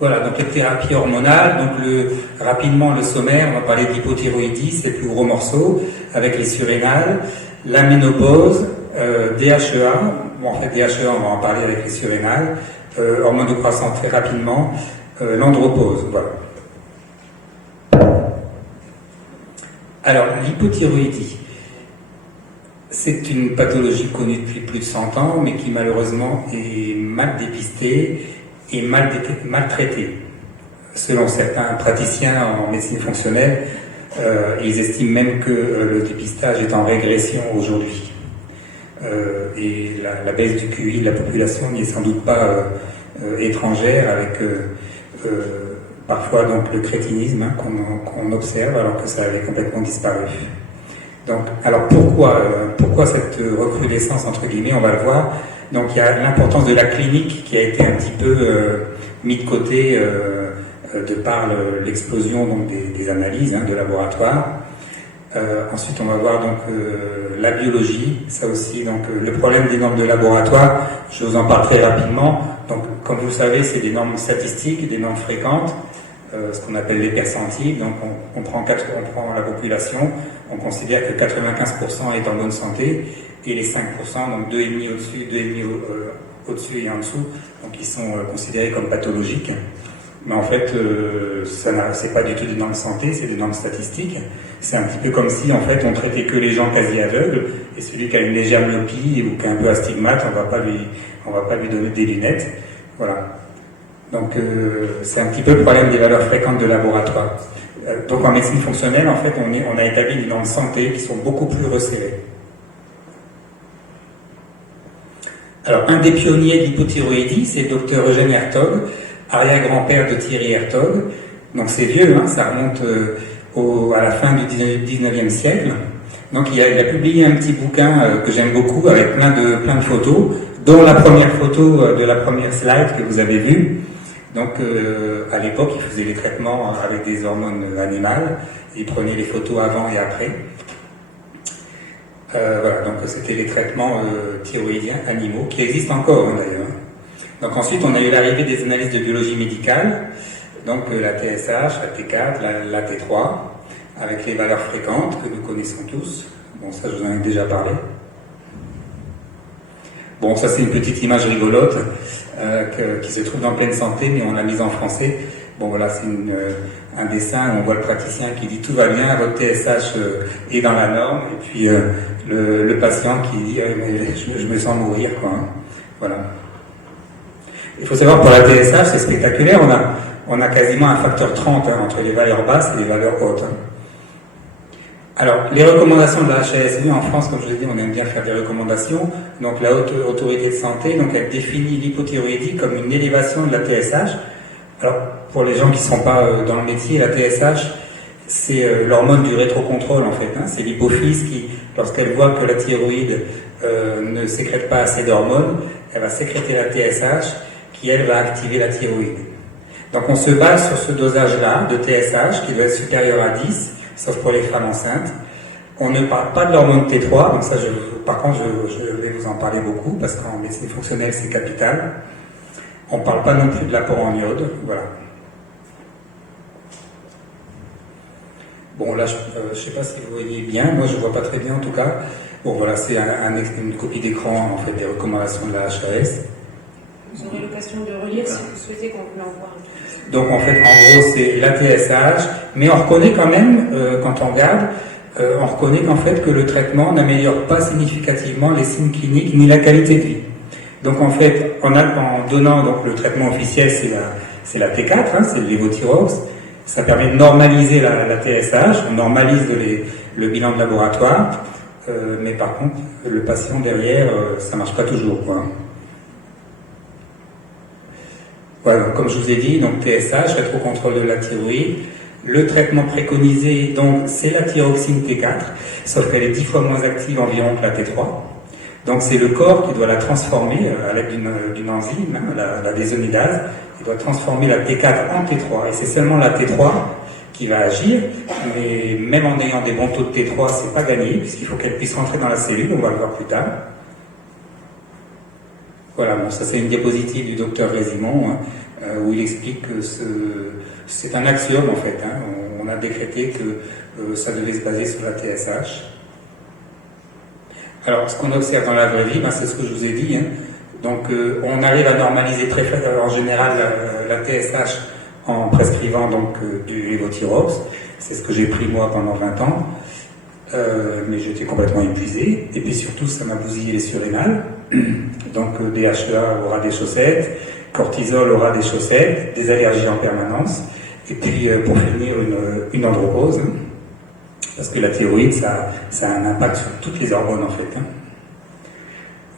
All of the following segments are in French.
Voilà, donc les thérapies hormonales, donc rapidement le sommaire, on va parler d'hypothyroïdie, c'est le plus gros morceau, avec les surrénales, la ménopause, DHEA, bon en fait DHEA on va en parler avec les surrénales, hormones de croissance très rapidement, l'andropause, voilà. Alors, l'hypothyroïdie, c'est une pathologie connue depuis plus de 100 ans, mais qui malheureusement est mal dépistée et mal traitée. Selon certains praticiens en médecine fonctionnelle, ils estiment même que le dépistage est en régression aujourd'hui. Et la baisse du QI de la population n'y est sans doute pas étrangère, avec parfois donc le crétinisme qu'on observe alors que ça avait complètement disparu. Donc, alors pourquoi cette recrudescence entre guillemets, on va le voir. Donc il y a l'importance de la clinique qui a été un petit peu mis de côté de par l'explosion donc des analyses de laboratoire. Ensuite, on va voir donc la biologie, ça aussi. Donc le problème des normes de laboratoire, je vous en parle très rapidement. Donc, comme vous le savez, c'est des normes statistiques, des normes fréquentes, ce qu'on appelle les percentiles. Donc, on prend la population, on considère que 95% est en bonne santé, et les 5%, donc 2,5 au-dessus, 2,5 au-dessus et en dessous, donc ils sont considérés comme pathologiques. Mais en fait, c'est pas du tout des normes de santé, c'est des normes statistiques. C'est un petit peu comme si, en fait, on traitait que les gens quasi aveugles, et celui qui a une légère myopie ou qui a un peu astigmate, on va pas lui donner des lunettes. Voilà. Donc, c'est un petit peu le problème des valeurs fréquentes de laboratoire. Donc, en médecine fonctionnelle, en fait, on a établi des normes de santé qui sont beaucoup plus resserrées. Alors, un des pionniers de l'hypothyroïdie, c'est le Dr Eugène Hertog, arrière-grand-père de Thierry Hertog. Donc c'est vieux, ça remonte à la fin du 19e siècle. Donc il a publié un petit bouquin que j'aime beaucoup, avec plein de photos, dont la première photo de la première slide que vous avez vue. Donc à l'époque, il faisait les traitements avec des hormones animales, il prenait les photos avant et après. Voilà, donc c'était les traitements thyroïdiens animaux, qui existent encore d'ailleurs. Donc ensuite, on a eu l'arrivée des analyses de biologie médicale, donc la TSH, la T4, la T3, avec les valeurs fréquentes que nous connaissons tous. Bon, ça, je vous en ai déjà parlé. Bon, ça, c'est une petite image rigolote qui se trouve dans Pleine Santé, mais on l'a mise en français. Bon, voilà, c'est un dessin où on voit le praticien qui dit « Tout va bien, votre TSH est dans la norme », et puis le patient qui dit « Je me sens mourir », quoi. Voilà. Il faut savoir, pour la TSH, c'est spectaculaire, on a quasiment un facteur 30 entre les valeurs basses et les valeurs hautes. Alors, les recommandations de la HASV en France, comme je l'ai dit, on aime bien faire des recommandations. Donc, la Haute Autorité de Santé, donc elle définit l'hypothyroïdie comme une élévation de la TSH. Alors, pour les gens qui ne sont pas dans le métier, la TSH, c'est l'hormone du rétrocontrôle, en fait. C'est l'hypophyse qui, lorsqu'elle voit que la thyroïde ne sécrète pas assez d'hormones, elle va sécréter la TSH, qui, elle, va activer la thyroïde. Donc on se base sur ce dosage-là de TSH, qui doit être supérieur à 10, sauf pour les femmes enceintes. On ne parle pas de l'hormone T3, donc ça, par contre, je vais vous en parler beaucoup, parce qu'en médecine fonctionnelle, c'est capital. On ne parle pas non plus de l'apport en iode, voilà. Bon, là, je ne sais pas si vous voyez bien, moi je ne vois pas très bien en tout cas. Bon, voilà, c'est une copie d'écran, en fait, des recommandations de la HAS. Vous aurez l'occasion de relire si vous souhaitez qu'on vous l'envoie. Donc en fait, en gros, c'est la TSH, mais on reconnaît quand même, quand on regarde, on reconnaît qu'en fait que le traitement n'améliore pas significativement les signes cliniques ni la qualité de vie. Donc en fait, en donnant donc le traitement officiel, c'est la T4, c'est le lévothyrox, ça permet de normaliser la TSH, on normalise le bilan de laboratoire, mais par contre, le patient derrière, ça marche pas toujours, quoi. Voilà, comme je vous ai dit, donc TSH, rétrocontrôle de la thyroïde. Le traitement préconisé, donc, c'est la thyroxine T4, sauf qu'elle est 10 fois moins active environ que la T3. Donc c'est le corps qui doit la transformer à l'aide d'une enzyme, la désonidase, il doit transformer la T4 en T3. Et c'est seulement la T3 qui va agir, mais même en ayant des bons taux de T3, c'est pas gagné, puisqu'il faut qu'elle puisse rentrer dans la cellule, on va le voir plus tard. Voilà, bon, ça c'est une diapositive du docteur Résimond, où il explique que c'est un axiome en fait. Hein. On a décrété que ça devait se baser sur la TSH. Alors, ce qu'on observe dans la vraie vie, c'est ce que je vous ai dit. Hein. Donc, on arrive à normaliser en général la TSH en prescrivant donc du lévothyrox. C'est ce que j'ai pris moi pendant 20 ans. Mais j'étais complètement épuisé. Et puis surtout, ça m'a bousillé les surrénales. Donc, DHEA aura des chaussettes, cortisol aura des chaussettes, des allergies en permanence. Et puis, pour finir, une andropause. Hein. Parce que la thyroïde, ça a un impact sur toutes les hormones en fait. Hein.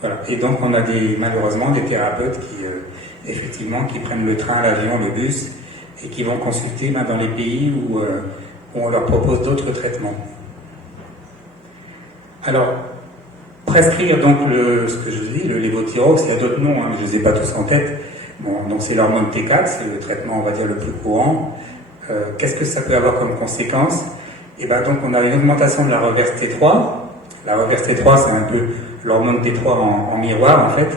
Voilà. Et donc on a malheureusement des thérapeutes qui prennent le train, l'avion, le bus et qui vont consulter dans les pays où on leur propose d'autres traitements. Alors, prescrire donc ce que je vous dis, le lévothyrox, il y a d'autres noms, hein, je ne les ai pas tous en tête. Bon, donc c'est l'hormone T4, c'est le traitement, on va dire, le plus courant. Qu'est-ce que ça peut avoir comme conséquence? Et bien donc on a une augmentation de la reverse T3. La reverse T3 c'est un peu l'hormone T3 en miroir en fait,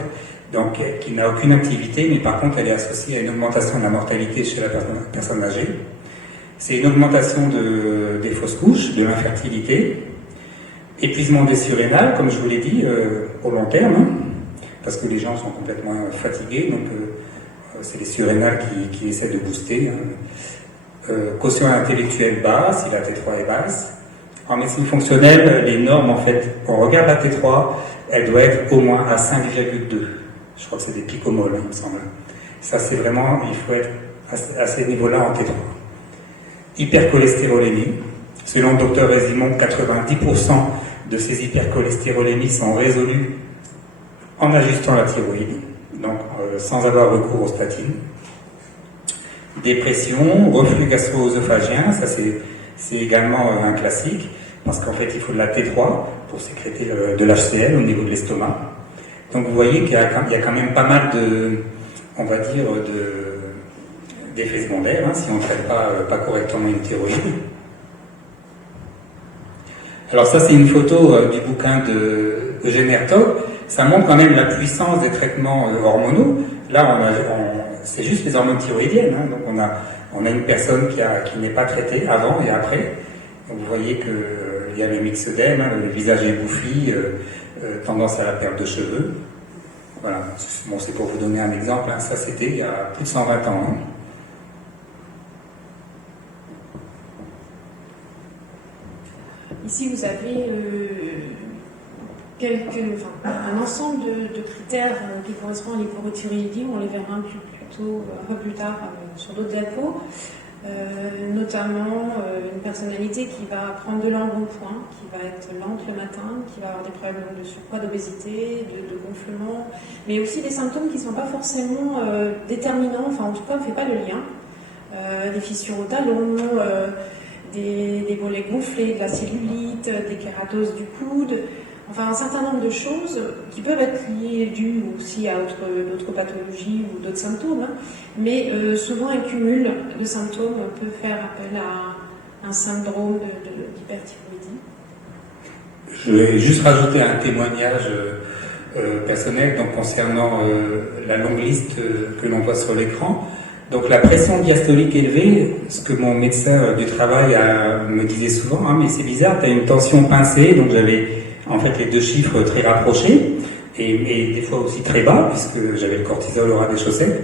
donc qui n'a aucune activité, mais par contre elle est associée à une augmentation de la mortalité chez la personne âgée. C'est une augmentation des fausses couches, de l'infertilité, épuisement des surrénales, comme je vous l'ai dit, au long terme, hein, parce que les gens sont complètement fatigués, donc c'est les surrénales qui essaient de booster. Hein. Quotient intellectuel bas, si la T3 est basse. En médecine fonctionnelle, les normes, en fait, on regarde la T3, elle doit être au moins à 5,2. Je crois que c'est des picomoles, il me semble. Ça, c'est vraiment, il faut être à ces niveaux-là en T3. Hypercholestérolémie. Selon le docteur Résimond, 90% de ces hypercholestérolémies sont résolues en ajustant la thyroïde, donc sans avoir recours aux statines. Dépression, reflux gastro-œsophagien, ça c'est également un classique, parce qu'en fait il faut de la T3 pour sécréter de l'HCl au niveau de l'estomac. Donc vous voyez qu'il y a quand même pas mal on va dire, d'effets secondaires, hein, si on ne traite pas correctement une thyroïde. Alors ça c'est une photo du bouquin de Eugène Hertog, ça montre quand même la puissance des traitements hormonaux. Là c'est juste les hormones thyroïdiennes, hein. Donc on a une personne qui n'est pas traitée avant et après. Donc vous voyez qu'il y a le myxœdème, hein, le visage est bouffi, tendance à la perte de cheveux. Voilà, bon, c'est pour vous donner un exemple, hein. Ça c'était il y a plus de 120 ans. Hein. Ici vous avez un ensemble de critères qui correspondent à l'hypothyroïdie, on les verra un peu plus tard sur d'autres diapos, notamment une personnalité qui va prendre de l'embonpoint, qui va être lente le matin, qui va avoir des problèmes de surpoids, d'obésité, de gonflement, mais aussi des symptômes qui ne sont pas forcément déterminants, enfin en tout cas on ne fait pas le lien, des fissures au talon, des mollets gonflés, de la cellulite, des kératoses du coude, enfin un certain nombre de choses qui peuvent être liées dues aussi à d'autres pathologies ou d'autres symptômes, hein, mais souvent un cumul de symptômes peut faire appel à un syndrome d'hyperthyroïdie. Je vais juste rajouter un témoignage personnel donc, concernant la longue liste que l'on voit sur l'écran. Donc la pression diastolique élevée, ce que mon médecin du travail me disait souvent, hein, mais c'est bizarre, tu as une tension pincée, donc j'avais en fait les deux chiffres très rapprochés, et des fois aussi très bas, puisque j'avais le cortisol au ras des chaussettes,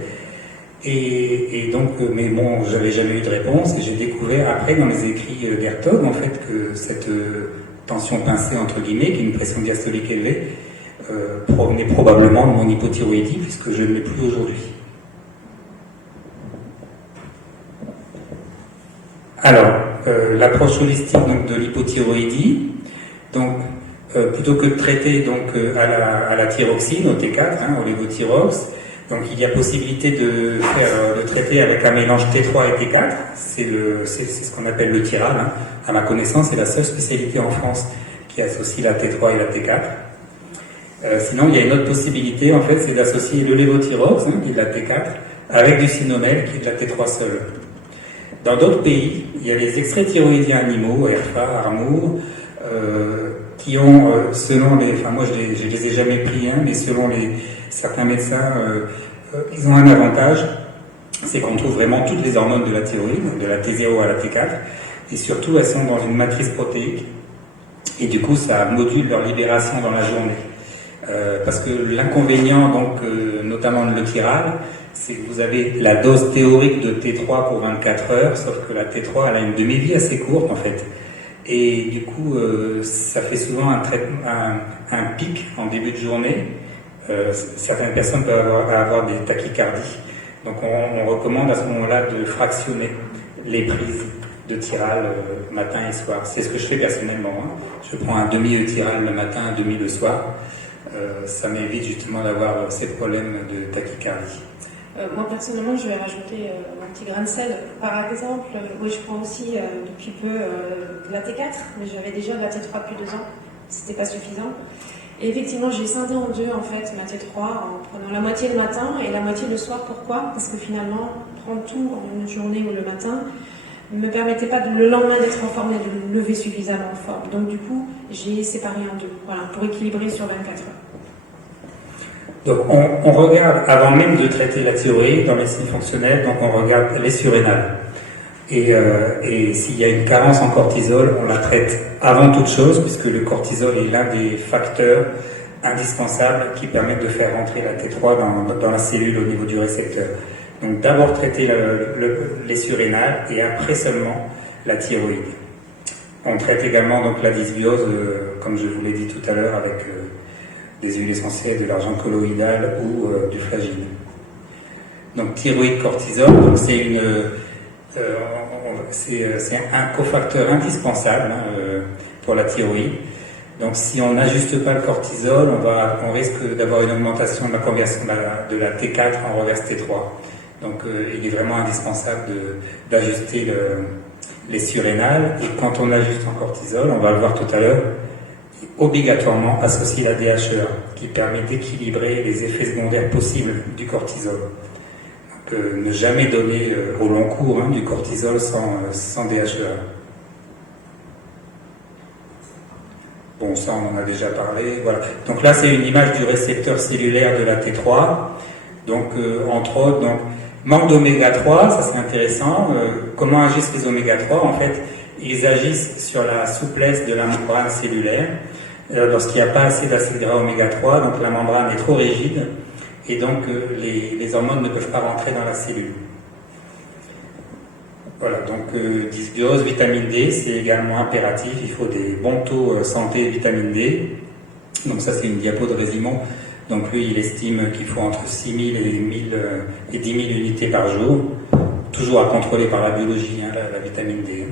et donc, mais bon, j'avais jamais eu de réponse, et j'ai découvert après dans les écrits d'Hertog, en fait, que cette tension pincée, entre guillemets, qui est une pression diastolique élevée, provenait probablement de mon hypothyroïdie, puisque je ne l'ai plus aujourd'hui. Alors, l'approche holistique donc, de l'hypothyroïdie, donc plutôt que de traiter donc, à la thyroxine, au T4, hein, au lévothyrox, donc il y a possibilité de traiter avec un mélange T3 et T4, c'est ce qu'on appelle le Tiral, hein. À ma connaissance, c'est la seule spécialité en France qui associe la T3 et la T4. Sinon, il y a une autre possibilité, en fait, c'est d'associer le lévothyrox, hein, qui est de la T4, avec du Sinomel, qui est de la T3 seule. Dans d'autres pays, il y a les extraits thyroïdiens animaux, ERFA, Armour, qui ont, selon les... Enfin, moi, je les ai jamais pris, hein, mais selon certains médecins, ils ont un avantage, c'est qu'on trouve vraiment toutes les hormones de la thyroïde, de la T0 à la T4, et surtout elles sont dans une matrice protéique, et du coup ça module leur libération dans la journée. Parce que l'inconvénient, donc, notamment de l'Euthyral, c'est que vous avez la dose théorique de T3 pour 24 heures, sauf que la T3 elle a une demi-vie assez courte en fait. Et du coup, ça fait souvent un pic en début de journée. Certaines personnes peuvent avoir des tachycardies. Donc on recommande à ce moment-là de fractionner les prises de Thyral matin et soir. C'est ce que je fais personnellement. Hein. Je prends un demi-Euthyral le matin, un demi le soir. Ça m'évite justement d'avoir ces problèmes de tachycardie. Moi personnellement, je vais rajouter un petit grain de sel. Par exemple, oui, je prends aussi depuis peu de la T4, mais j'avais déjà de la T3 depuis 2 ans. C'était pas suffisant. Et effectivement, j'ai scindé en deux en fait ma T3 en prenant la moitié le matin et la moitié le soir. Pourquoi? Parce que finalement, prendre tout en une journée ou le matin ne me permettait pas le lendemain d'être en forme et de me lever suffisamment fort. Donc du coup, j'ai séparé en deux, voilà, pour équilibrer sur 24 heures. Donc on regarde, avant même de traiter la thyroïde dans médecine fonctionnelle, donc on regarde les surrénales. Et s'il y a une carence en cortisol, on la traite avant toute chose, puisque le cortisol est l'un des facteurs indispensables qui permettent de faire rentrer la T3 dans la cellule au niveau du récepteur. Donc d'abord traiter les surrénales et après seulement la thyroïde. On traite également donc la dysbiose, comme je vous l'ai dit tout à l'heure, avec des huiles essentielles, de l'argent colloïdal ou du flagelle. Donc thyroïde cortisol, donc c'est un cofacteur indispensable pour la thyroïde. Donc si on n'ajuste pas le cortisol, on risque d'avoir une augmentation de la conversion de la T4 en reverse T3. Donc il est vraiment indispensable d'ajuster les surrénales. Et quand on ajuste en cortisol, on va le voir tout à l'heure, obligatoirement associer la DHEA, qui permet d'équilibrer les effets secondaires possibles du cortisol. Donc, ne jamais donner au long cours du cortisol sans DHEA. Bon, ça on en a déjà parlé. Voilà. Donc là, c'est une image du récepteur cellulaire de la T3. Donc, entre autres, manque d'oméga 3, ça c'est intéressant. Comment agissent les oméga 3? En fait, ils agissent sur la souplesse de la membrane cellulaire. Lorsqu'il n'y a pas assez d'acide gras oméga 3, donc la membrane est trop rigide et donc les hormones ne peuvent pas rentrer dans la cellule. Voilà, donc dysbiose, vitamine D, c'est également impératif, il faut des bons taux santé de vitamine D. Donc ça c'est une diapo de Résimon. Donc lui il estime qu'il faut entre 6000 et 10 000 unités par jour, toujours à contrôler par la biologie, la vitamine D.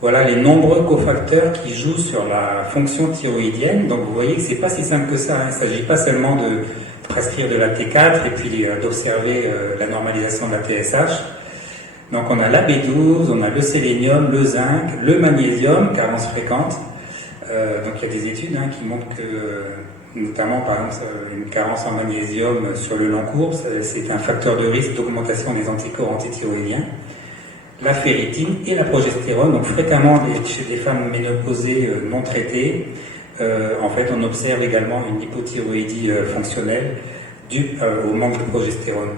Voilà les nombreux cofacteurs qui jouent sur la fonction thyroïdienne. Donc vous voyez que c'est pas si simple que ça. Il ne s'agit pas seulement de prescrire de la T4 et puis d'observer la normalisation de la TSH. Donc on a la B12, on a le sélénium, le zinc, le magnésium, carence fréquente. Donc il y a des études qui montrent que, notamment par exemple une carence en magnésium sur le long cours, c'est un facteur de risque d'augmentation des anticorps antithyroïdiens. La ferritine et la progestérone, donc fréquemment chez des femmes ménopausées non traitées, en fait on observe également une hypothyroïdie fonctionnelle due au manque de progestérone.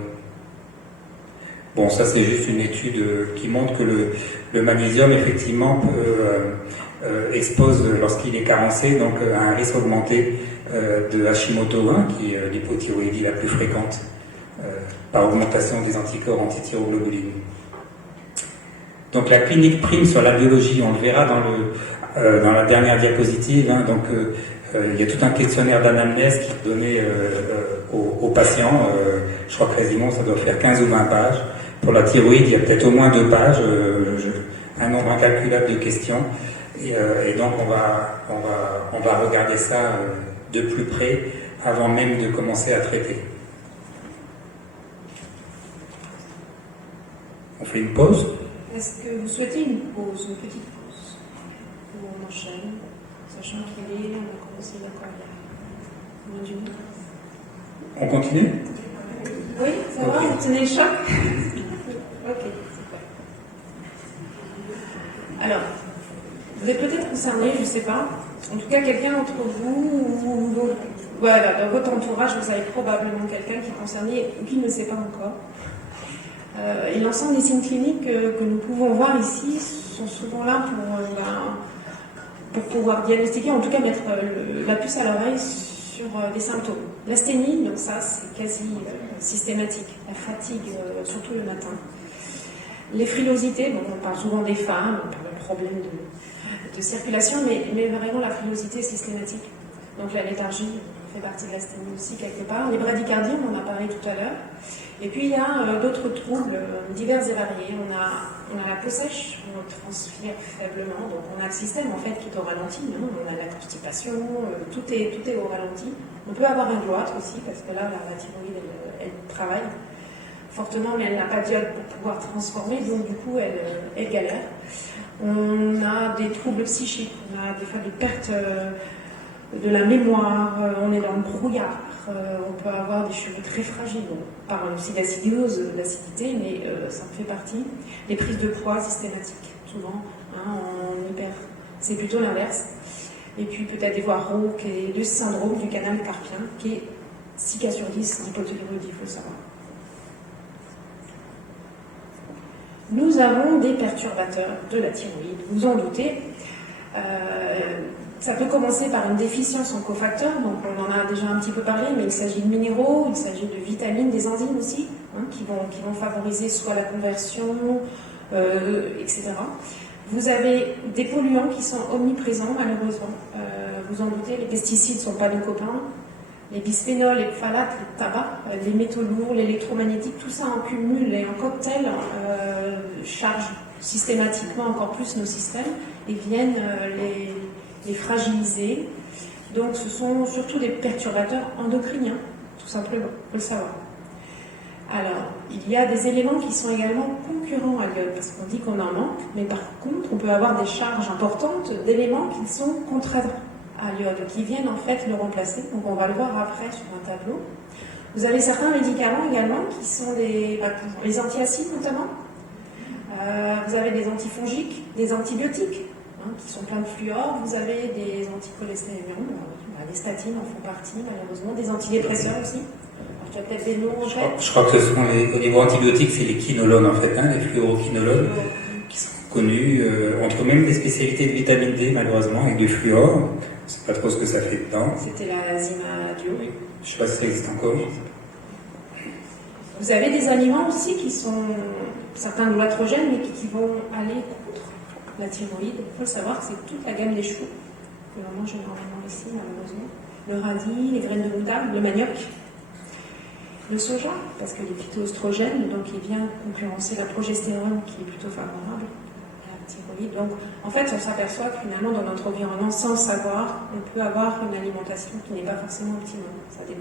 Bon, ça c'est juste une étude qui montre que le magnésium effectivement expose lorsqu'il est carencé donc à un risque augmenté de Hashimoto 1, qui est l'hypothyroïdie la plus fréquente par augmentation des anticorps antithyroglobulines. Donc la clinique prime sur la biologie, on le verra dans la dernière diapositive. Il y a tout un questionnaire d'anamnèse qui est donné aux patients. Je crois que quasiment ça doit faire 15 ou 20 pages. Pour la thyroïde, il y a peut-être au moins 2 pages, un nombre incalculable de questions. Et donc on va regarder ça de plus près avant même de commencer à traiter. On fait une pause. Est-ce que vous souhaitez une pause, une petite pause? Ou on enchaîne, sachant on a commencé d'accord il y a moins d'une heure. On continue? Oui, ça va, vous tenez le choc? Ok, super. Alors, vous êtes peut-être concerné, je ne sais pas. En tout cas, quelqu'un entre vous ou voilà, dans votre entourage, vous avez probablement quelqu'un qui est concerné ou qui ne le sait pas encore. Et l'ensemble des signes cliniques que nous pouvons voir ici sont souvent là pour pouvoir diagnostiquer, en tout cas mettre la puce à l'oreille sur des symptômes. L'asthénie, donc ça c'est quasi systématique, la fatigue, surtout le matin. Les frilosités, bon, on parle souvent des femmes, on parle de problèmes de circulation, mais vraiment la frilosité systématique. Donc la léthargie fait partie de l'asthénie aussi quelque part. Les bradycardies, on en a parlé tout à l'heure. Et puis il y a d'autres troubles divers et variés. On a la peau sèche, on transpire faiblement, donc on a le système en fait qui est au ralenti. On a la constipation, tout est au ralenti. On peut avoir un goitre aussi, parce que là la thyroïde elle travaille fortement, mais elle n'a pas d'iode pour pouvoir transformer, donc du coup elle galère. On a des troubles psychiques, on a des fois des pertes de la mémoire, on est dans le brouillard, on peut avoir des cheveux très fragiles. On parle aussi d'acidose, d'acidité, mais ça en fait partie. Les prises de poids systématiques, souvent, en hyper. C'est plutôt l'inverse. Et puis peut-être des voies rauques et le syndrome du canal carpien, qui est 6 cas sur 10 d'hypothyroïdie, il faut le savoir. Nous avons des perturbateurs de la thyroïde, vous en doutez. Ça peut commencer par une déficience en cofacteurs, donc on en a déjà un petit peu parlé, mais il s'agit de minéraux, il s'agit de vitamines, des enzymes aussi, qui vont favoriser soit la conversion, etc. Vous avez des polluants qui sont omniprésents, malheureusement. Vous en doutez, les pesticides ne sont pas nos copains. Les bisphénols, les phtalates, le tabac, les métaux lourds, l'électromagnétique, tout ça en cumul et en cocktail charge systématiquement encore plus nos systèmes et viennent les fragiliser. Donc ce sont surtout des perturbateurs endocriniens, tout simplement, il faut le savoir. Alors, il y a des éléments qui sont également concurrents à l'iode, parce qu'on dit qu'on en manque, mais par contre, on peut avoir des charges importantes d'éléments qui sont contraires à l'iode, qui viennent en fait le remplacer. Donc on va le voir après sur un tableau. Vous avez certains médicaments également qui sont les antiacides notamment. Vous avez des antifongiques, des antibiotiques qui sont pleins de fluor. Vous avez des anticholestériens, les statines en font partie malheureusement, des antidépresseurs aussi. Alors, tu as peut-être des noms en tête. Je crois que ce sont au niveau antibiotique, c'est les quinolones en fait, les fluoroquinolones qui sont connus, entre même des spécialités de vitamine D malheureusement, avec du fluor. Je ne sais pas trop ce que ça fait dedans. C'était la Zimadio. Oui. Je ne sais pas si ça existe encore. Vous avez des aliments aussi qui sont certains goitrogènes, mais qui vont aller contre la thyroïde. Il faut le savoir que c'est toute la gamme des choux que l'on mange énormément ici, malheureusement. Le radis, les graines de moutarde, le manioc, le soja, parce que les phytoestrogènes, donc il vient concurrencer la progestérone qui est plutôt favorable à la thyroïde. Donc en fait, on s'aperçoit que finalement, dans notre environnement, sans le savoir, on peut avoir une alimentation qui n'est pas forcément optimale. Ça dépend.